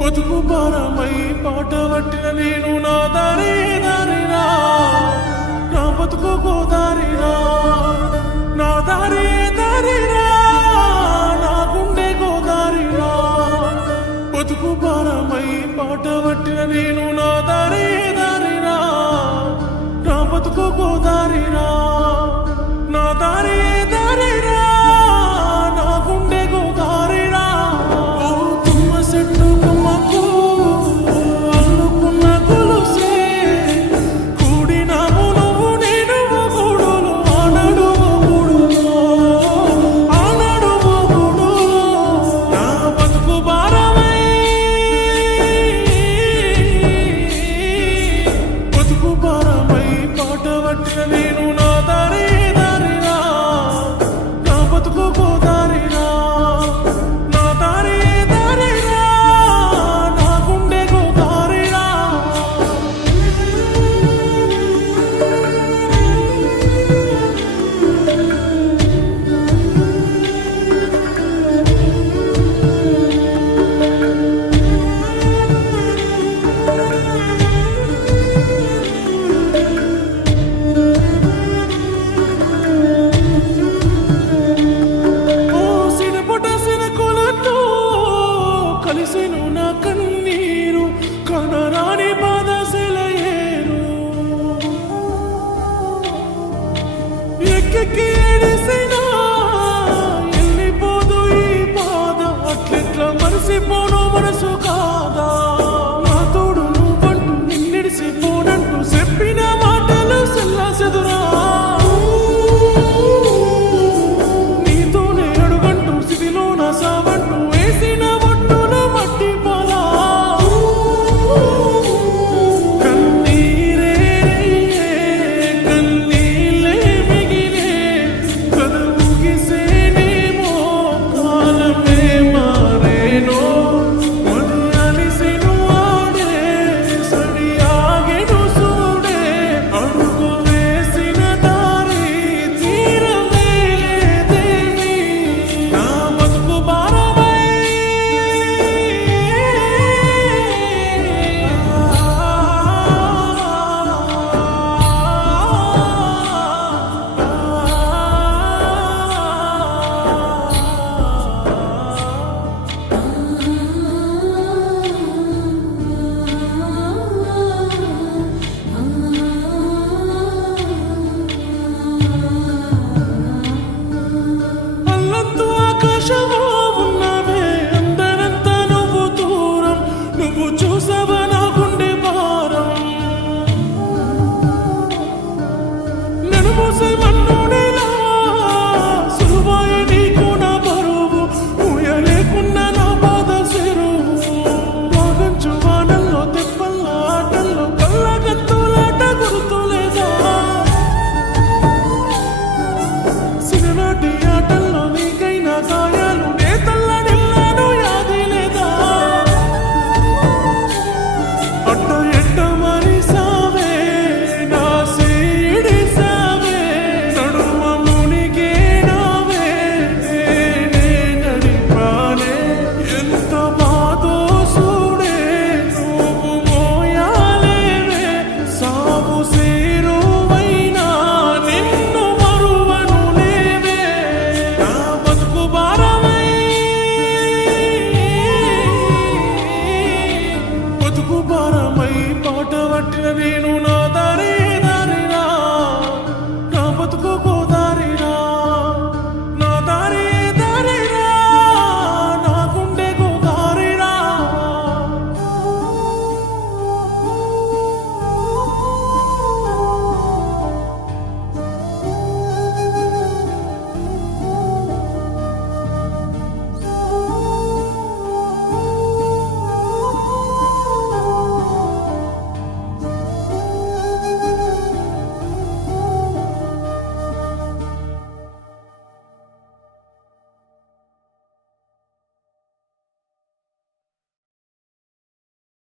బతుకు భారమై పాట పట్టిన నేను నా దారి దారిరా, నా బతుకు గోదారిరా, నా దారి దారిరా, నా గుండె గోదారిరా. బతుకు భారమై పాట పట్టిన నేను నా దారి దారిరా, నా బతుకు గోదారిరా, నా దారి దారిరా, నా గుండె గోదారిరా. ఓ తుమ్మ చెట్టు కొమ్మకు అల్లుకున్న గొలుసే, కూడినాము నువ్వు నేను గూడులో, ఆనడు గూడులో, ఆనడు గూడులో. నా బతుకు భారమై బతుకు భారమై పాట పట్టిన నేను నా దారి దారిరా, నా బతుకు గోదారిరా, నా దారి దారిరా, నా గుండె గోదారిరా. ఓ సినపట సినకులతో కలిసెను నా కన్నీరు, కనరాని బాధ సెలయేరు. ఎక్కెక్కి ఏడిసినా వెళ్ళిపోదు ఈ బాధ, అట్లెట్లా మరిసిపోను మనసు కాదా.